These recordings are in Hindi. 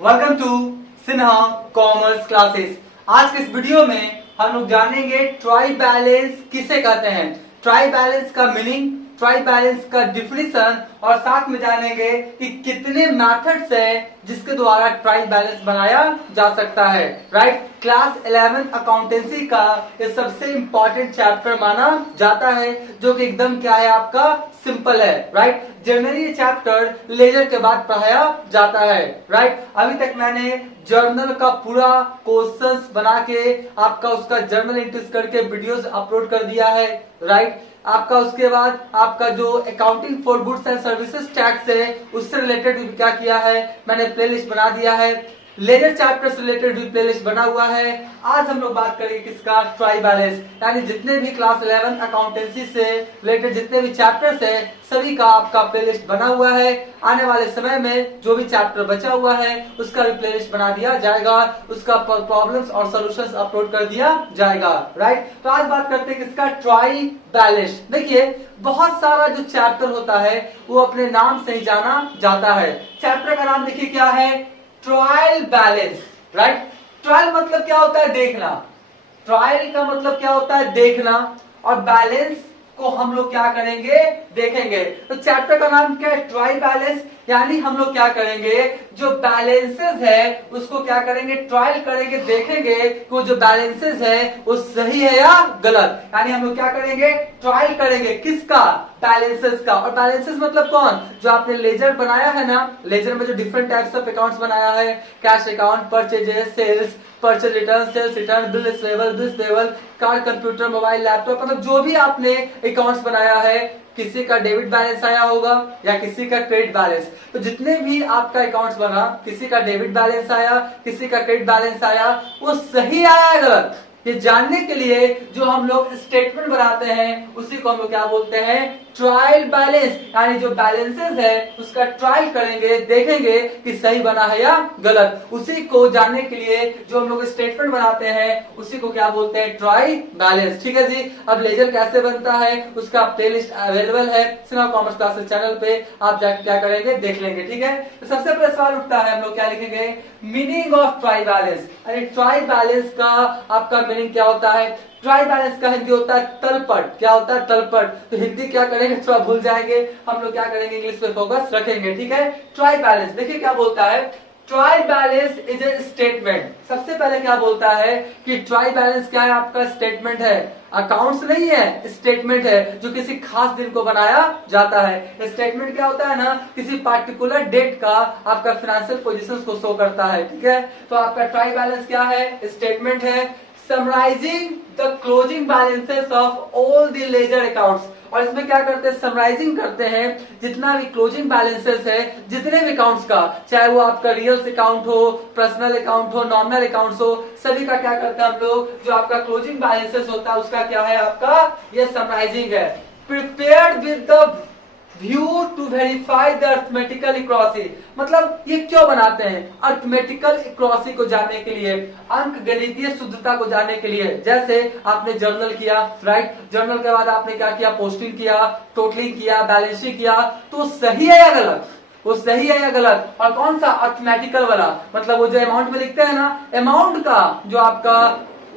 Welcome to Sinha commerce classes. आज के इस वीडियो में हम लोग जानेंगे ट्राई बैलेंस किसे कहते हैं, ट्राई बैलेंस का मीनिंग, ट्राई बैलेंस का डिफिनीशन और साथ में जानेंगे कि कितने मेथड्स हैं जिसके द्वारा ट्राई बैलेंस बनाया जा सकता है। राइट, क्लास 11 अकाउंटेंसी का ये सबसे इंपॉर्टेंट चैप्टर माना जाता है, जो कि एकदम क्या है, आपका सिंपल है। राइट, जनरली ये चैप्टर लेजर के बाद पढ़ाया जाता है। राइट, अभी तक मैंने जर्नल का पूरा क्वेश्चंस बना के आपका उसका जर्नल एंट्रीज करके वीडियोस अपलोड कर दिया है। राइट, आपका उसके बाद आपका जो accounting for goods and services tax है उससे रिलेटेड भी क्या किया है, मैंने प्लेलिस्ट बना दिया है। लेजर चैप्टर से रिलेटेड भी प्लेलिस्ट बना हुआ है। आज हम लोग बात करेंगे किसका, ट्राई बैलेंस, यानी जितने भी क्लास 11 अकाउंटेंसी से रिलेटेड जितने भी चैप्टर्स है सभी का आपका प्लेलिस्ट बना हुआ है। आने वाले समय में जो भी चैप्टर बचा हुआ है उसका भी प्लेलिस्ट बना दिया जाएगा, उसका प्रॉब्लम्स और सॉल्यूशंस अपलोड कर दिया जाएगा। राइट, तो आज बात करते हैं किसका, ट्राई बैलेंस। देखिए, बहुत सारा जो चैप्टर होता है वो अपने नाम से ही जाना जाता है। चैप्टर का नाम देखिए क्या है, ट्रायल बैलेंस। राइट, ट्रायल मतलब क्या होता है, देखना। ट्रायल का मतलब क्या होता है, देखना, और बैलेंस को हम लोग क्या करेंगे, देखेंगे। तो चैप्टर का नाम क्या है, ट्राई बैलेंस, यानी हम लोग क्या करेंगे, जो बैलेंसेस है उसको क्या करेंगे, ट्रायल करेंगे, देखेंगे कि वो जो बैलेंसेस है वो सही है या गलत। यानी हम लोग क्या करेंगे, ट्रायल करेंगे किसका, बैलेंसेस का। और बैलेंसेस मतलब कौन, जो आपने लेजर बनाया है ना, लेजर में जो डिफरेंट टाइप्स ऑफ अकाउंट्स बनाया है, cash account, purchases, sales, purchase return, sales return, bill payable, car, computer, mobile, laptop, मतलब जो भी आपने अकाउंट्स बनाया है, किसी का डेबिट बैलेंस आया होगा या किसी का क्रेडिट बैलेंस। तो जितने भी आपका अकाउंट्स बना, किसी का डेबिट बैलेंस आया, किसी का क्रेडिट बैलेंस आया, वो सही आया है गलत, ये जानने के लिए जो हम लोग स्टेटमेंट बनाते हैं उसी को हम लोग क्या बोलते हैं, ट्रायल बैलेंस। यानी जो बैलेंसेस है उसका ट्रायल करेंगे, देखेंगे कि सही बना है या गलत। उसी को जानने के लिए जो हम लोग स्टेटमेंट बनाते हैं उसी को क्या बोलते हैं, ट्राई बैलेंस। ठीक है जी। अब लेजर कैसे बनता है उसका प्लेलिस्ट अवेलेबल है सिन्हा कॉमर्स क्लासेस चैनल पे, आप जाके क्या करेंगे, देख लेंगे। ठीक है, तो सबसे पहले सवाल उठता है, हम लोग क्या लिखेंगे, मीनिंग ऑफ ट्राई बैलेंस। यानी ट्राई बैलेंस का आपका मीनिंग क्या होता है। ट्राई बैलेंस का हिंदी होता है तलपट। क्या होता है, तलपट। तो हिंदी क्या करेंगे, थोड़ा भूल जाएंगे, हम लोग क्या करेंगे, इंग्लिश पे फोकस रखेंगे। ठीक है, ट्राई बैलेंस देखिए क्या बोलता है, try balance is a statement. सबसे पहले क्या बोलता है कि ट्राई बैलेंस क्या है, आपका स्टेटमेंट है, अकाउंट्स नहीं है, स्टेटमेंट है जो किसी खास दिन को बनाया जाता है। स्टेटमेंट क्या होता है ना, किसी पार्टिकुलर डेट का आपका फाइनेंशियल पोजीशंस को शो करता है। ठीक है, तो आपका ट्राई बैलेंस क्या है, स्टेटमेंट है, summarising the closing balances of all the ledger accounts. और इसमें क्या करते हैं, समराइजिंग करते हैं जितना भी क्लोजिंग बैलेंसेस है, जितने भी अकाउंट्स का, चाहे वो आपका रियल अकाउंट हो, पर्सनल अकाउंट हो, नॉमिनल अकाउंट्स हो, सभी का क्या करते हैं हम लोग, जो आपका क्लोजिंग बैलेंसेस होता है उसका क्या है, आपका ये समराइजिंग है। Prepared with the view to verify the arithmetical equality. मतलब ये क्यों बनाते हैं, अर्थमेटिकल इक्वालिटी को जानने के लिए, अंक गणितीय शुद्धता को जानने के लिए। जैसे आपने जर्नल किया, राइट, जर्नल के बाद आपने क्या किया, पोस्टिंग किया, टोटलिंग किया, बैलेंस शीट किया, तो सही है या गलत, वो सही है या गलत। और कौन सा, अर्थमेटिकल वाला, मतलब वो जो अमाउंट में लिखते हैं ना, अमाउंट का जो आपका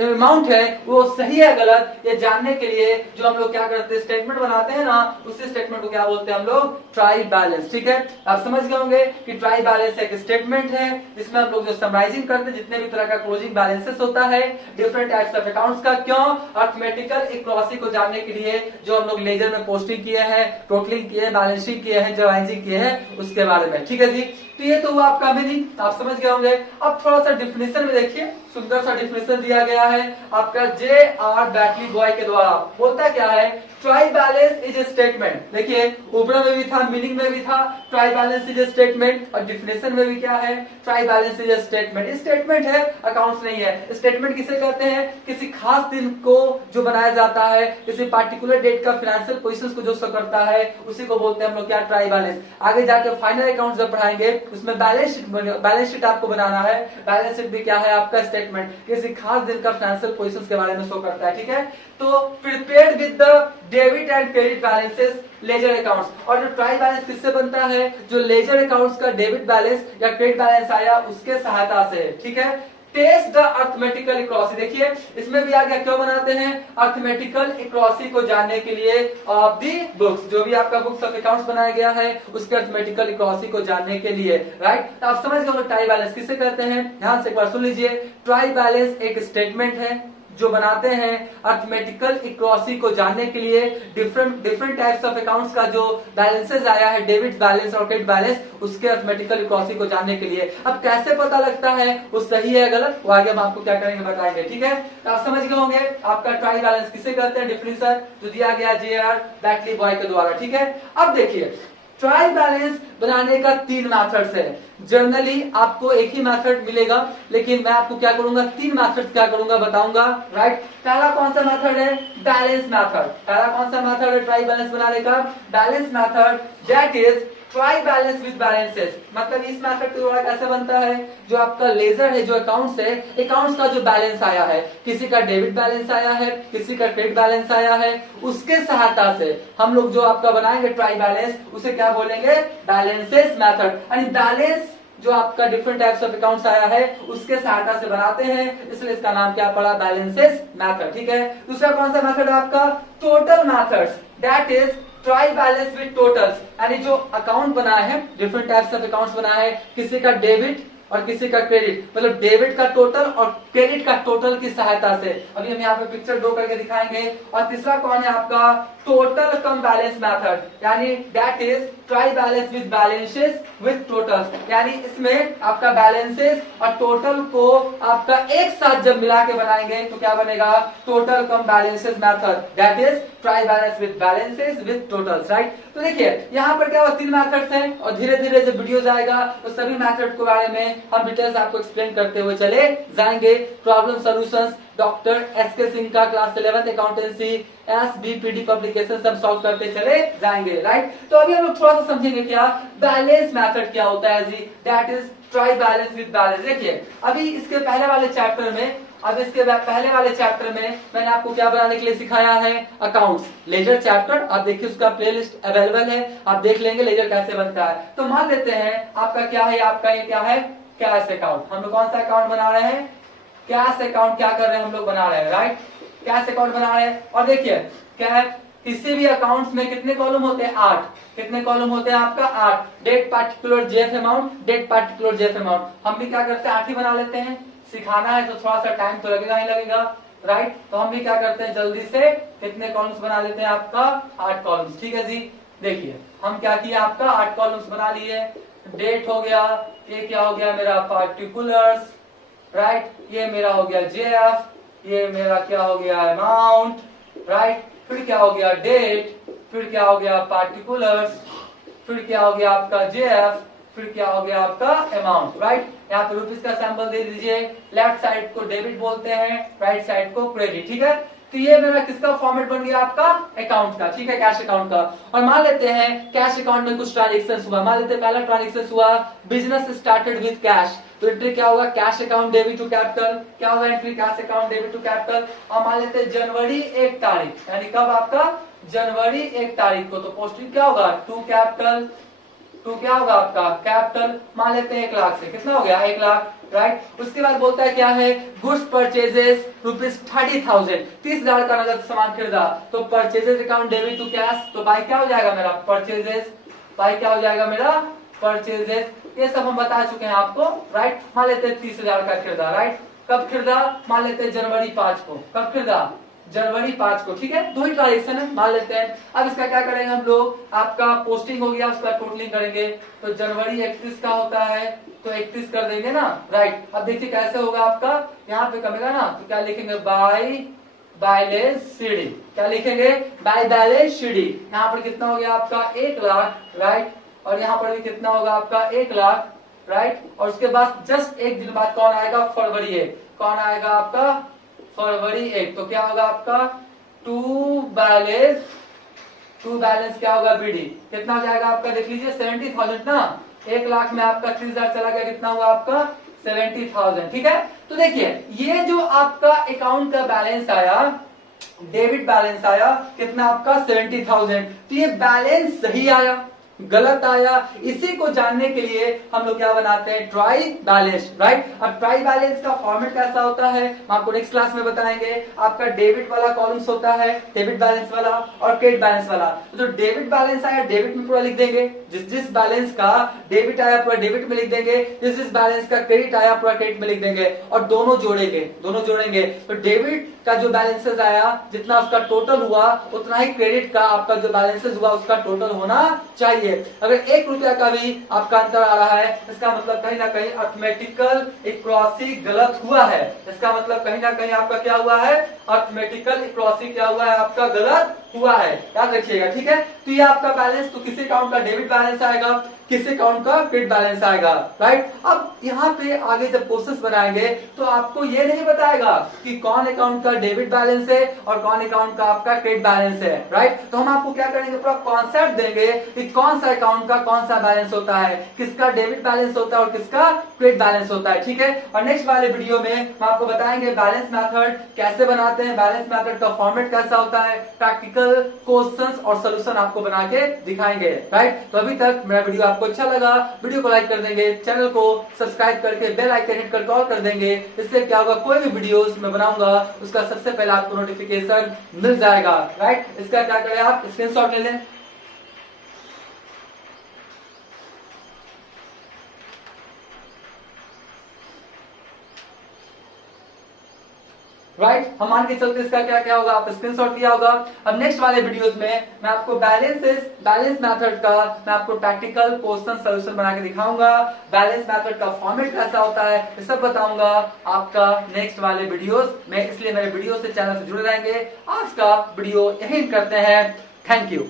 अमाउंट है वो सही है गलत, ये जानने के लिए जो हम लोग क्या करते हैं, स्टेटमेंट बनाते हैं ना, उसी स्टेटमेंट को क्या बोलते हैं हम लोग, ट्राई बैलेंस। ठीक है, आप समझ गए होंगे कि ट्राई बैलेंस एक स्टेटमेंट है जिसमें हम लोग जो समराइजिंग करते हैं जितने भी तरह का क्लोजिंग बैलेंसेस होता है डिफरेंट टाइप्स ऑफ अकाउंट्स का। क्यों, अर्थमेटिकल इक्वालिटी को जानने के लिए जो हम लोग लेजर में पोस्टिंग किए हैं, टोटलिंग किए हैं, बैलेंस शीट किए हैं, जर्नलाइजिंग किए हैं, उसके बारे में। ठीक है जी, तो ये तो हुआ आपका मीनिंग, आप समझ गए होंगे। अब थोड़ा सा डिफिनेशन में देखिए, सुंदर सा डिफिनेशन दिया गया है आपका J.R. बैटली बॉय के द्वारा। बोलता क्या है, try balance is a statement. देखिए ऊपर में भी था, मीनिंग में भी था, try balance is a statement, और डिफिनेशन में भी क्या है, try balance is a statement. Statement है, अकाउंट्स नहीं है। स्टेटमेंट किसे कहते हैं, किसी खास दिन को जो बनाया जाता है, किसी पार्टिकुलर डेट का फाइनेंशियल पोजीशंस को जो शो करता है उसी को बोलते हैं हम लोग क्या, ट्राई बैलेंस। आगे जाके फाइनल अकाउंट जब पढ़ाएंगे उसमें बैलेंस शीट आपको बनाना है। बैलेंस शीट भी क्या है, आपका स्टेटमेंट, किसी खास दिन का फाइनेंशियल पोजीशंस के बारे में शो करता है, ठीक है। तो prepared with the debit and credit balances laser accounts, और जो ट्रायल बैलेंस किससे बनता है, जो लेजर अकाउंट्स का डेबिट बैलेंस या क्रेडिट बैलेंस आया उसके सहायता से, ठीक है। टेस्ट द अर्थमेटिकल इक्वालिटी, देखिए इसमें भी आ गया, क्यों बनाते हैं, अर्थमेटिकल इक्वालिटी को जानने के लिए ऑफ दी बुक्स, जो भी आपका बुक्स ऑफ अकाउंट्स बनाया गया है उसके अर्थमेटिकल इक्वालिटी को जानने के लिए, राइट। तो आप समझ गए ट्रायल बैलेंस किसे कहते हैं, ध्यान से एक बार सुन लीजिए। ट्रायल बैलेंस एक स्टेटमेंट है जो बनाते हैं अर्थमेटिकल इक्वालिटी को जानने के लिए, डिफरेंट टाइप्स ऑफ अकाउंट्स का जो बैलेंसेस आया है, डेबिट बैलेंस और क्रेडिट बैलेंस, उसके अर्थमेटिकल इक्वालिटी को जानने के लिए। अब कैसे पता लगता है वो सही है गलत, वो आगे हम आपको क्या करेंगे बताएंगे, ठीक है। तो आप समझ गए होंगे आपका ट्रायल बैलेंस किसे कहते हैं, डिफिनेशन जो दिया गया JR बैटली बॉय के द्वारा, ठीक है। अब देखिए ट्रायल बैलेंस बनाने का 3 मेथड्स है। जनरली आपको एक ही मेथड मिलेगा, लेकिन मैं आपको क्या करूंगा, 3 मेथड्स क्या करूंगा बताऊंगा, राइट। पहला कौन सा मेथड है, बैलेंस मेथड। पहला कौन सा मेथड है ट्रायल बैलेंस बनाने का, balance method, that is trial balance with balances. मतलब इस मेथड के द्वारा कैसे बनता है, जो आपका लेजर है, जो अकाउंट्स है, अकाउंट्स का जो बैलेंस आया है, किसी का डेबिट बैलेंस आया है, किसी का क्रेडिट बैलेंस आया है, उसके सहायता से हम लोग जो आपका बनाएंगे ट्राई बैलेंस, उसे क्या बोलेंगे, बैलेंसेस मेथड। यानी बैलेंस जो आपका डिफरेंट टाइप्स ऑफ अकाउंट्स आया है उसके सहायता से बनाते हैं, इसलिए इसका नाम क्या पड़ा, बैलेंसेस मेथड, ठीक है। दूसरा कौन सा मेथड है आपका, total methods, that is trial balance with totals. यानी जो अकाउंट बनाए हैं, डिफरेंट टाइप्स ऑफ अकाउंट्स बनाए हैं, किसी का डेबिट और किसी का क्रेडिट, मतलब डेबिट का टोटल और क्रेडिट का टोटल की सहायता से। अभी हम यहाँ पे पिक्चर ड्रॉ करके दिखाएंगे। और तीसरा कौन है आपका, टोटल कम बैलेंस मेथड, यानी that is trial balance with balances with totals. यानी इसमें आपका बैलेंसेस और टोटल को आपका एक साथ जब मिला के बनाएंगे तो क्या बनेगा, total come balances method, that is trial balance with balances with totals, right. तो देखिए यहाँ पर क्या हुआ, 3 मेथड्स हैं, और धीरे धीरे जब वीडियोस आएगा तो सभी मेथड के बारे में हम डिटेल्स आपको एक्सप्लेन करते हुए चले जाएंगे। Problem solutions doctor SK Singh का class 11th accountancy SBPD publication सब सॉल्व करते चले जाएंगे, राइट। तो अभी हम लोग थोड़ा सा समझेंगे क्या बैलेंस मेथड क्या होता है जी, that is trial balance with balance. देखिए अभी इसके पहले वाले चैप्टर में मैंने आपको क्या बनाने के लिए सिखाया है, अकाउंट्स लेजर चैप्टर। आप देखिए उसका प्लेलिस्ट अवेलेबल है, आप देख लेंगे लेजर कैसे बनता है। तो मान लेते हैं आपका क्या है, आपका ये क्या है, कैश अकाउंट। हम लोग कौन सा अकाउंट बना रहे हैं, कैश अकाउंट क्या कर रहे हैं, हम लोग बना रहे हैं, राइट, कैश अकाउंट बना रहे हैं। और देखिए क्या है, किसी भी अकाउंट्स में कितने कॉलम होते हैं, 8। कितने कॉलम होते हैं आपका, 8। Date particular JF amount, date particular JF amount. हम भी क्या करते हैं, 8 ही बना लेते हैं। सिखाना है तो थोड़ा सा टाइम तो लगेगा ही लगेगा, राइट। तो हम भी क्या करते हैं, जल्दी से कितने कॉलम्स बना लेते हैं, आपका 8 कॉलम्स, ठीक है जी। देखिए हम क्या किया, आपका 8 कॉलम्स बना लिए। डेट हो गया, ये क्या हो गया मेरा पार्टिकुलर्स, राइट, ये मेरा हो गया जेएफ, ये मेरा क्या हो गया अमाउंट, राइट, फिर क्या हो गया डेट, फिर क्या हो गया पार्टिकुलर्स, फिर क्या हो गया आपका जेएफ, फिर क्या हो गया आपका अमाउंट, राइट। यहाँ पे रुपीज का सैंपल दे दीजिए। लेफ्ट साइड को डेबिट बोलते हैं, राइट साइड को क्रेडिट, ठीक है। तो ये मेरा किसका फॉर्मेट बन गया, आपका अकाउंट का, ठीक है, कैश अकाउंट का। और मान लेते हैं कैश अकाउंट में कुछ ट्रांजेक्शन हुआ। मान लेते हैं पहला ट्रांजेक्शन हुआ, बिजनेस स्टार्टेड विद कैश, तो एंट्री क्या होगा, cash account debit to capital. क्या होगा entry, cash account debit to capital. और मान लेते हैं जनवरी 1 तारीख, यानी कब आपका, जनवरी 1 तारीख को, तो पोस्टिंग क्या होगा, टू कैपिटल, टू क्या होगा आपका कैपिटल। मान लेते हैं 1 लाख से, कितना हो गया, 1 लाख, राइट। उसके बाद बोलता है क्या है, गुड्स परचेजेस ₹30,000, 30,000 का नगद सामान खरीदा, तो purchases account debit to cash, तो बाई क्या हो जाएगा मेरा, परचेजेस, बाई क्या हो जाएगा मेरा, परचेजेस। ये सब हम बता चुके हैं आपको, राइट। मान लेते हैं 30,000 का खरीदा, राइट। कब खरीदा, मान लेते हैं जनवरी 5 को। कब खरीदा, जनवरी 5 को, ठीक है। 2 ही ट्रांजेक्शन है, मान लेते हैं। अब इसका क्या करेंगे हम लोग, आपका पोस्टिंग हो गया, उसका टोटलिंग करेंगे। तो जनवरी 31 का होता है, तो 31 कर देंगे ना, राइट। अब देखिए कैसे होगा आपका, यहाँ पे कमेगा ना, तो क्या लिखेंगे, बाय बैलेंस सीडी। क्या लिखेंगे, बाय बैलेंस सीडी। यहाँ पर कितना हो गया आपका, 1 लाख, राइट। और यहाँ पर भी कितना होगा आपका, 1 लाख, राइट। और उसके बाद जस्ट 1 दिन बाद कौन आएगा, फरवरी 1। कौन आएगा आपका, फरवरी 1। तो क्या होगा आपका, टू बैलेंस क्या होगा, बीडी। कितना हो जाएगा आपका, देख लीजिए 70,000 ना, 1 लाख में आपका 30,000 चला गया, कितना हुआ आपका 70,000, ठीक है। तो देखिए ये जो आपका अकाउंट का बैलेंस आया, डेबिट बैलेंस आया कितना आपका 70,000, तो ये बैलेंस सही आया गलत आया, इसी को जानने के लिए हम लोग क्या बनाते हैं, ट्राई बैलेंस, राइट। अब ट्राई बैलेंस का फॉर्मेट कैसा होता है हम आपको नेक्स्ट क्लास में बताएंगे। आपका डेबिट वाला कॉलम्स होता है, डेबिट बैलेंस वाला और क्रेडिट बैलेंस वाला। तो डेबिट बैलेंस आया डेबिट में पूरा लिख देंगे, जिस बैलेंस का डेबिट आया पूरा डेबिट में लिख देंगे, जिस बैलेंस का क्रेडिट आया पूरा क्रेडिट में लिख देंगे और दोनों जोड़ेंगे। तो डेबिट का जो बैलेंसेस आया जितना उसका टोटल हुआ उतना ही क्रेडिट का आपका जो बैलेंसेस हुआ उसका टोटल होना चाहिए। अगर 1 रुपया का भी आपका अंतर आ रहा है इसका मतलब कहीं ना कहीं अर्थमेटिकल इक्वालिटी गलत हुआ है, इसका मतलब कहीं ना कहीं आपका क्या हुआ है, अर्थमेटिकल इक्वालिटी क्या हुआ है, आपका गलत हुआ है, याद रखिएगा, ठीक है। तो ये आपका बैलेंस, तो किसी अकाउंट का डेबिट बैलेंस आएगा, किसी अकाउंट का क्रेडिट बैलेंस आएगा, राइट। अब यहाँ पे आगे जब प्रोसेस बनाएंगे तो आपको ये नहीं बताएगा कि कौन अकाउंट का डेबिट बैलेंस है और कौन अकाउंट का आपका क्रेडिट बैलेंस है, राइट। तो हम आपको क्या करेंगे, पूरा कॉन्सेप्ट देंगे कि कौन सा अकाउंट का कौन सा बैलेंस होता है, किसका डेबिट बैलेंस होता है और किसका क्रेडिट बैलेंस होता है, ठीक है। और नेक्स्ट वाले वीडियो में हम आपको बताएंगे बैलेंस मेथड कैसे बनाते हैं, बैलेंस मेथड का फॉर्मेट कैसा होता है, प्रैक्टिकल क्वेश्चंस और सॉल्यूशन आपको बना के दिखाएंगे, राइट। तो अभी तक मेरा वीडियो आपको अच्छा लगा, वीडियो को लाइक कर देंगे, चैनल को सब्सक्राइब करके बेल आइकन हिट कर कॉल कर देंगे, इससे क्या होगा, कोई भी वीडियोस मैं बनाऊंगा उसका सबसे पहले आपको नोटिफिकेशन मिल जाएगा, राइट। इसका क्या करें, आप स्क्रीनशॉट ले लें, राइट। हम मान के चलते इसका क्या क्या होगा, आप स्क्रीनशॉट लिया होगा। अब नेक्स्ट वाले वीडियोस में मैं आपको बैलेंस मेथड का मैं आपको प्रैक्टिकल क्वेश्चन सॉल्यूशन बना के दिखाऊंगा, बैलेंस मेथड का फॉर्मेट कैसा होता है ये सब बताऊंगा आपका नेक्स्ट वाले वीडियोस में, इसलिए मेरे वीडियो से चैनल से जुड़े रहेंगे। आज का वीडियो यही करते हैं, थैंक यू।